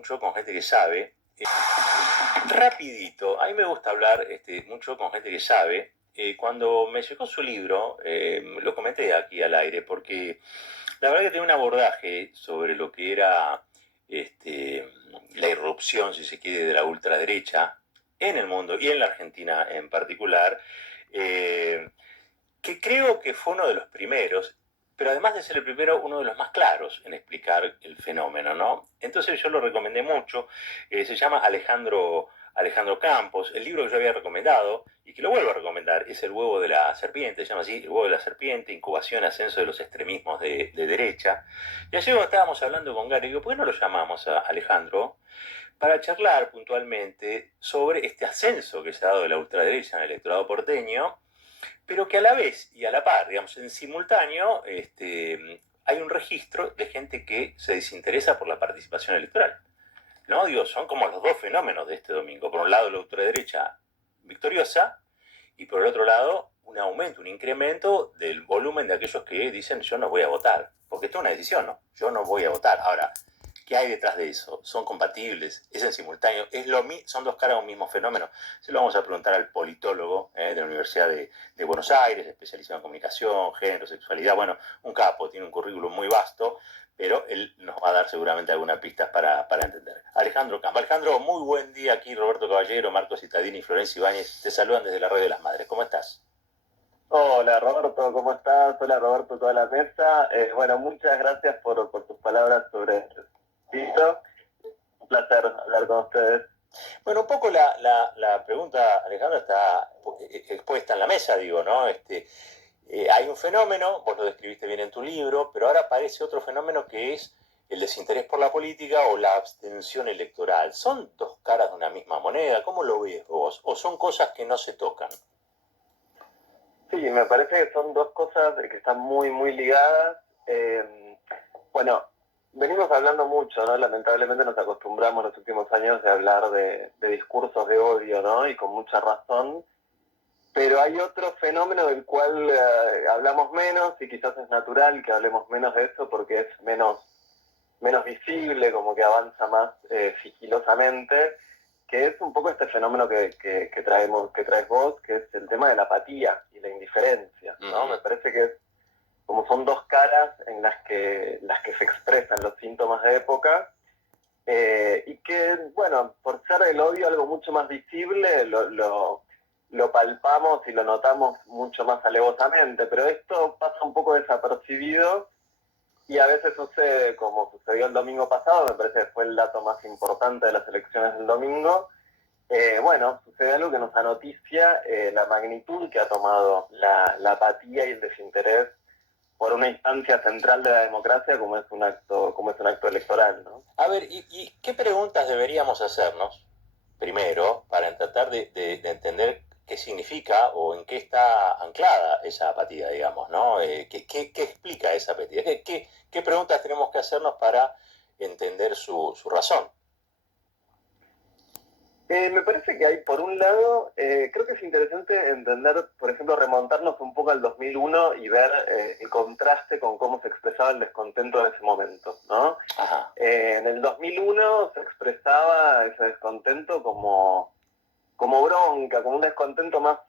mucho con gente que sabe. Rapidito, a mí me gusta hablar mucho con gente que sabe. Cuando me llegó su libro, lo comenté aquí al aire, porque la verdad que tiene un abordaje sobre lo que era la irrupción, si se quiere, de la ultraderecha en el mundo y en la Argentina en particular, eh, que creo que fue uno de los primeros, pero además de ser el primero, uno de los más claros en explicar el fenómeno, ¿no? Entonces yo lo recomendé mucho, se llama Alejandro Campos, el libro que yo había recomendado, y que lo vuelvo a recomendar, es El huevo de la serpiente, se llama así, El huevo de la serpiente, incubación, ascenso de los extremismos de derecha. Y ayer estábamos hablando con Gary, y digo, ¿por qué no lo llamamos a Alejandro? Para charlar puntualmente sobre este ascenso que se ha dado de la ultraderecha en el electorado porteño, pero que a la vez y a la par, digamos, en simultáneo, hay un registro de gente que se desinteresa por la participación electoral. ¿No? Digo, son como los dos fenómenos de este domingo. Por un lado, la ultraderecha victoriosa, y por el otro lado, un aumento, un incremento del volumen de aquellos que dicen yo no voy a votar. Porque esto es una decisión, ¿no? Yo no voy a votar. Ahora, ¿qué hay detrás de eso? ¿Son compatibles? ¿Es en simultáneo? ¿Son dos caras de un mismo fenómeno? Se lo vamos a preguntar al politólogo de la Universidad de Buenos Aires, especializado en comunicación, género, sexualidad. Bueno, un capo, tiene un currículum muy vasto, pero él nos va a dar seguramente algunas pistas para entender. Alejandro Campo. Alejandro, muy buen día aquí. Roberto Caballero, Marcos Cittadini y Florencia Ibáñez te saludan desde la Radio de las Madres. ¿Cómo estás? Hola Roberto, ¿cómo estás? Hola Roberto, toda la mesa. Bueno, muchas gracias por tus palabras sobre esto. Un placer hablar con ustedes. Bueno, un poco la pregunta, Alejandro, está expuesta en la mesa, digo, ¿no? Hay un fenómeno, vos lo describiste bien en tu libro, pero ahora aparece otro fenómeno que es el desinterés por la política o la abstención electoral. ¿Son dos caras de una misma moneda? ¿Cómo lo ves vos? ¿O son cosas que no se tocan? Sí, me parece que son dos cosas que están muy ligadas. Bueno, venimos hablando mucho, ¿no? Lamentablemente nos acostumbramos en los últimos años de hablar de discursos de odio, ¿no? Y con mucha razón. Pero hay otro fenómeno del cual hablamos menos, y quizás es natural que hablemos menos de eso porque es menos visible, como que avanza más sigilosamente, que es un poco este fenómeno que traes vos, que es el tema de la apatía y la indiferencia, ¿no? Me parece que como son dos caras en las que se expresan los síntomas de época, y que, bueno, por ser el odio algo mucho más visible, lo palpamos y lo notamos mucho más alevosamente, pero esto pasa un poco desapercibido. Y a veces sucede, como sucedió el domingo pasado, me parece que fue el dato más importante de las elecciones del domingo. Bueno, sucede algo que nos anoticia la magnitud que ha tomado la apatía y el desinterés por una instancia central de la democracia como es un acto electoral, ¿no? A ver, ¿y qué preguntas deberíamos hacernos primero para tratar de entender qué significa o en qué está anclada esa apatía, digamos, ¿no? ¿Qué explica esa apatía? ¿Qué preguntas tenemos que hacernos para entender su razón? Me parece que hay, por un lado, creo que es interesante entender, por ejemplo, remontarnos un poco al 2001 y ver el contraste con cómo se expresaba el descontento en ese momento, ¿no? En el 2001 se expresaba ese descontento como bronca, como un descontento más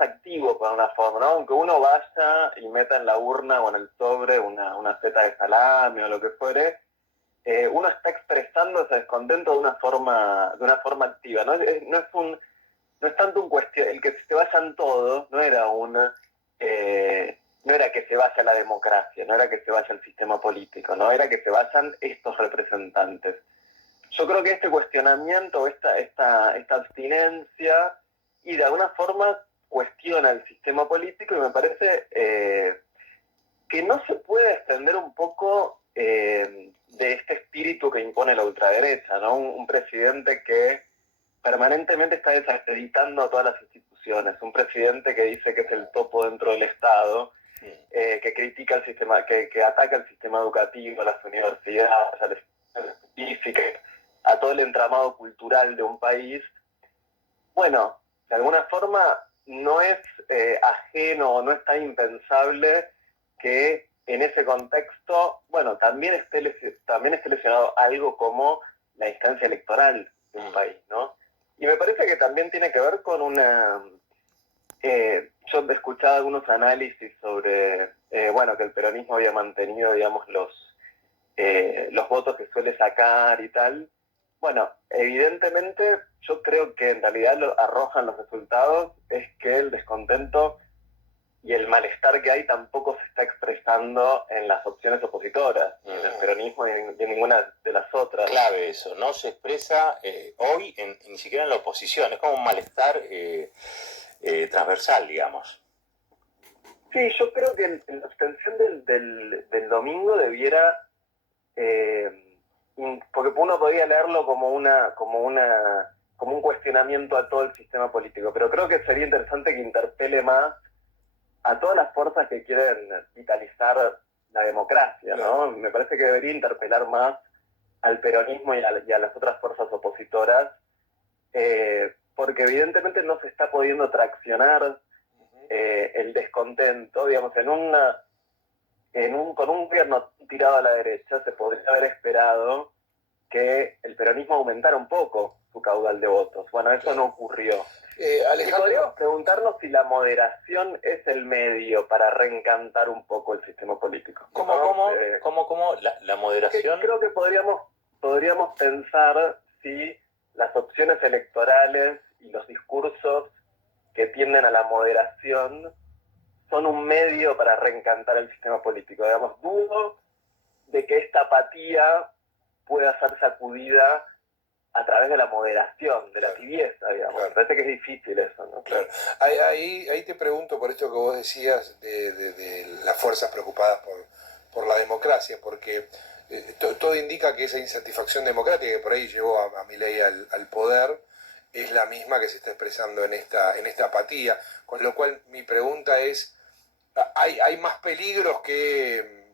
activo, por una forma, ¿no? Aunque uno vaya y meta en la urna o en el sobre una feta de salame o lo que fuere, uno está expresando ese descontento de una forma activa, ¿no? No es tanto un cuestión, el que se vayan todos, no era que se vaya la democracia, no era que se vaya el sistema político, no era que se vayan estos representantes. Yo creo que este cuestionamiento, esta abstinencia, y de alguna forma cuestiona el sistema político, y me parece que no se puede extender un poco de este espíritu que impone la ultraderecha, ¿no? Un presidente que permanentemente está desacreditando a todas las instituciones, un presidente que dice que es el topo dentro del Estado, que critica el sistema, que ataca el sistema educativo, a las universidades, a las científicas, a todo el entramado cultural de un país. Bueno, de alguna forma no es ajeno o no es tan impensable que en ese contexto, bueno, también esté lesionado algo como la instancia electoral de un país, ¿no? Y me parece que también tiene que ver con una... yo he escuchado algunos análisis sobre, bueno, que el peronismo había mantenido, digamos, los votos que suele sacar y tal. Bueno, evidentemente yo creo que en realidad lo arrojan los resultados es que el descontento y el malestar que hay tampoco se está expresando en las opciones opositoras, ni en el peronismo ni en ninguna de las otras. Clave eso, no se expresa hoy ni siquiera en la oposición, es como un malestar transversal, digamos. Sí, yo creo que en la abstención del domingo debiera, porque uno podría leerlo como un cuestionamiento a todo el sistema político, pero creo que sería interesante que interpele más a todas las fuerzas que quieren vitalizar la democracia, ¿no? Me parece que debería interpelar más al peronismo y a las otras fuerzas opositoras, porque evidentemente no se está pudiendo traccionar el descontento, digamos, con un gobierno tirado a la derecha se podría haber esperado que el peronismo aumentara un poco su caudal de votos. Bueno, eso no ocurrió. Y podríamos preguntarnos si la moderación es el medio para reencantar un poco el sistema político. ¿Cómo? ¿La moderación? Creo que podríamos pensar si las opciones electorales y los discursos que tienden a la moderación son un medio para reencantar el sistema político. Digamos, dudo de que esta apatía pueda ser sacudida a través de la moderación, de la tibieza, digamos. Claro. Me parece que es difícil eso, ¿no? Claro. Ahí te pregunto por esto que vos decías de las fuerzas preocupadas por la democracia, porque todo indica que esa insatisfacción democrática que por ahí llevó a Milei al poder es la misma que se está expresando en esta apatía, con lo cual mi pregunta es, ¿hay más peligros que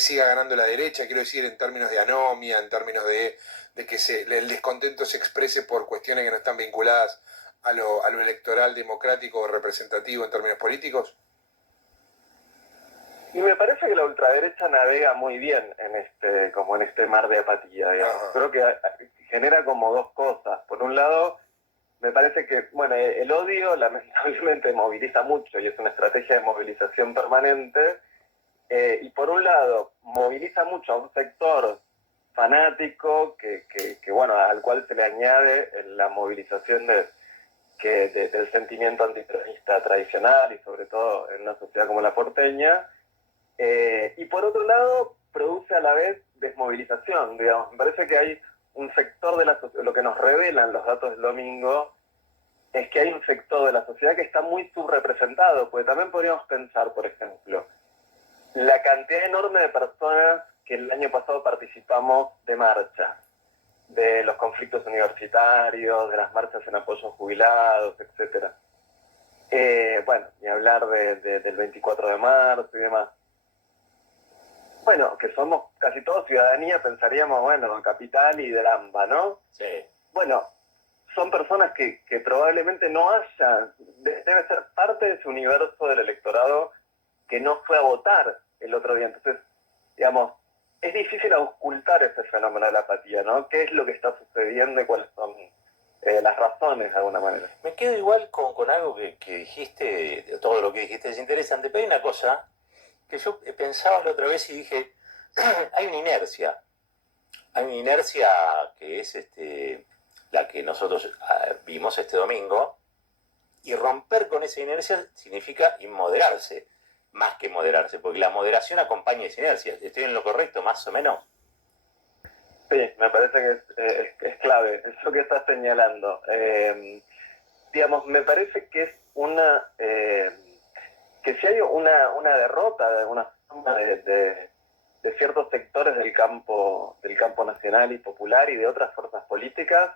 siga ganando la derecha? Quiero decir, en términos de anomia, en términos de que el descontento se exprese por cuestiones que no están vinculadas a lo electoral, democrático o representativo en términos políticos. Y me parece que la ultraderecha navega muy bien en este mar de apatía, digamos. Creo que genera como dos cosas. Por un lado, me parece que, bueno, el odio lamentablemente moviliza mucho y es una estrategia de movilización permanente. Y por un lado, moviliza mucho a un sector fanático que bueno, al cual se le añade la movilización del sentimiento antiperonista tradicional y sobre todo en una sociedad como la porteña. Y por otro lado, produce a la vez desmovilización, digamos. Me parece que hay un sector de la sociedad, lo que nos revelan los datos del domingo, es que hay un sector de la sociedad que está muy subrepresentado, porque también podríamos pensar, por ejemplo, la cantidad enorme de personas que el año pasado participamos de marcha, de los conflictos universitarios, de las marchas en apoyo a jubilados, etc. Bueno, ni hablar del 24 de marzo y demás. Bueno, que somos casi todos ciudadanía, pensaríamos, bueno, Capital y del AMBA, ¿no? Sí. Bueno, son personas que probablemente no hayan, debe ser parte de ese universo del electorado que no fue a votar el otro día. Entonces, digamos, es difícil ocultar ese fenómeno de la apatía, ¿no? ¿Qué es lo que está sucediendo y cuáles son las razones, de alguna manera? Me quedo igual con algo que dijiste, todo lo que dijiste es interesante, pero hay una cosa que yo pensaba la otra vez y dije, hay una inercia que es la que nosotros vimos este domingo, y romper con esa inercia significa inmoderarse, más que moderarse, porque la moderación acompaña esa inercia. ¿Estoy en lo correcto, más o menos? Sí, me parece que es clave eso que estás señalando. Digamos, me parece que es que si hay una derrota de alguna forma de ciertos sectores del campo nacional y popular y de otras fuerzas políticas,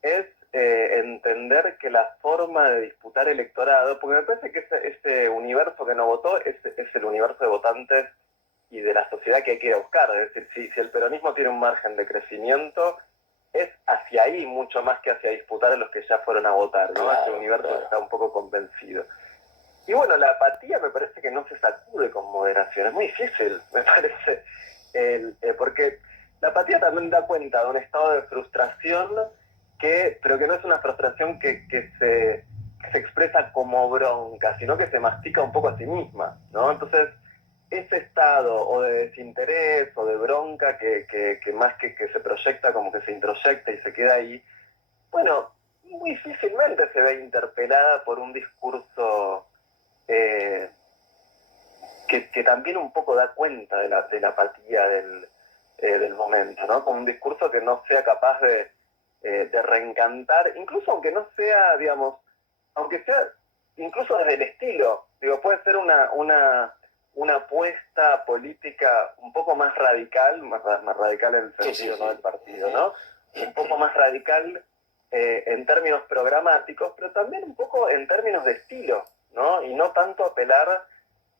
es entender que la forma de disputar electorado, porque me parece que ese universo que no votó es el universo de votantes y de la sociedad que hay que ir a buscar. Es decir, si el peronismo tiene un margen de crecimiento, es hacia ahí mucho más que hacia disputar a los que ya fueron a votar, ¿no? Claro, ese universo claro. está un poco convencido. Y bueno, la apatía me parece que no se sacude con moderación, es muy difícil, me parece, porque la apatía también da cuenta de un estado de frustración pero que no es una frustración que se expresa como bronca, sino que se mastica un poco a sí misma, ¿no? Entonces, ese estado o de desinterés o de bronca que más que se proyecta como que se introyecta y se queda ahí, bueno, muy difícilmente se ve interpelada por un discurso que también un poco da cuenta de la apatía del momento, ¿no? Como un discurso que no sea capaz de reencantar, incluso aunque no sea, digamos, aunque sea incluso desde el estilo, digo, puede ser una apuesta política un poco más radical, más radical en el sentido, ¿no?, del partido, ¿no? Un poco más radical en términos programáticos, pero también un poco en términos de estilo, ¿no? Y no tanto apelar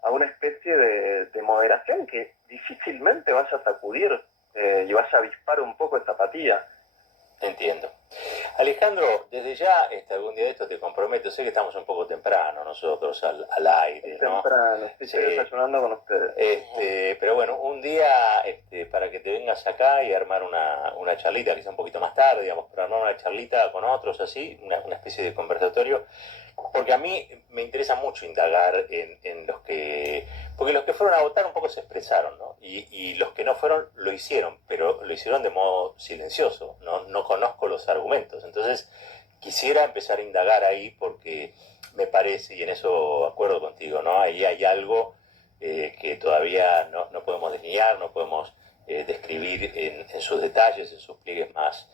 a una especie de moderación que difícilmente vaya a sacudir y vaya a avispar un poco esa apatía. Entiendo. Alejandro, desde ya, algún día de esto te comprometo, sé que estamos un poco temprano nosotros al aire, ¿no? Temprano, estoy desayunando con ustedes. Pero bueno, un día para que te vengas acá y armar una charlita, quizá un poquito más tarde, digamos, pero armar una charlita con otros así, una especie de conversatorio, porque a mí me interesa mucho indagar en los que... Porque los que fueron a votar un poco se expresaron, ¿no? Y los que no fueron lo hicieron, pero lo hicieron de modo silencioso, no conozco los argumentos. Entonces, quisiera empezar a indagar ahí porque me parece, y en eso acuerdo contigo, ¿no? Ahí hay algo que todavía no podemos delinear, no podemos describir en sus detalles, en sus pliegues más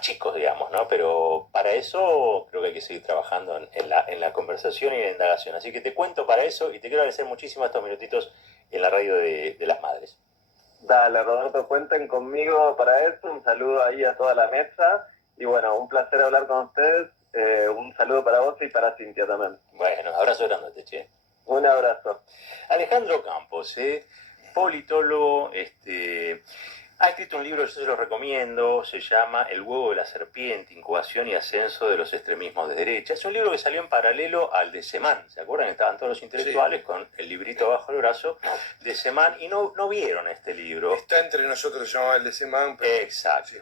chicos, digamos, ¿no? Pero para eso creo que hay que seguir trabajando en la conversación y en la indagación. Así que te cuento para eso y te quiero agradecer muchísimo estos minutitos en la radio de las madres. Dale, Roberto, cuenten conmigo para eso. Un saludo ahí a toda la mesa. Y bueno, un placer hablar con ustedes. Un saludo para vos y para Cintia también. Bueno, abrazo grande, che. Un abrazo. Alejandro Campos, politólogo, ha escrito un libro, yo se lo recomiendo, se llama El huevo de la serpiente, incubación y ascenso de los extremismos de derecha. Es un libro que salió en paralelo al de Semán, ¿se acuerdan? Estaban todos los intelectuales con el librito bajo el brazo de Semán y no vieron este libro. Está entre nosotros, se llamaba el de Semán. Pero... Exacto. Sí.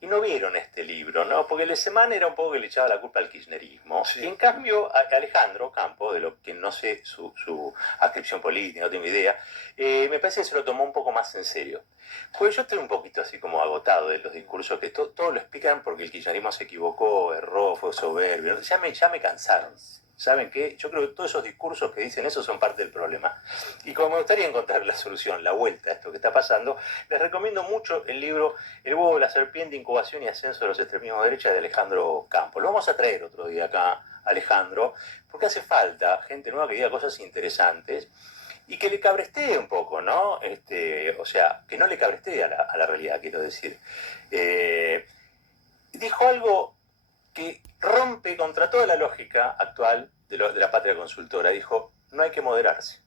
Y no vieron este libro, ¿no? Porque el de Semán era un poco que le echaba la culpa al kirchnerismo. Sí. Y en cambio, Alejandro Campo, de lo que no sé su adscripción política, no tengo idea, me parece que se lo tomó un poco más en serio. Pues yo estoy un poquito así como agotado de los discursos que todos lo explican porque el kirchnerismo se equivocó, erró, fue soberbio. Ya me cansaron. ¿Saben qué? Yo creo que todos esos discursos que dicen eso son parte del problema. Y como me gustaría encontrar la solución, la vuelta a esto que está pasando, les recomiendo mucho el libro El huevo de la serpiente, incubación y ascenso de los extremismos de derecha de Alejandro Campos. Lo vamos a traer otro día acá, Alejandro, porque hace falta gente nueva que diga cosas interesantes y que le cabrestee un poco, ¿no? O sea, que no le cabrestee a la realidad, quiero decir. Dijo algo que rompe contra toda la lógica actual de la patria consultora. Dijo, no hay que moderarse.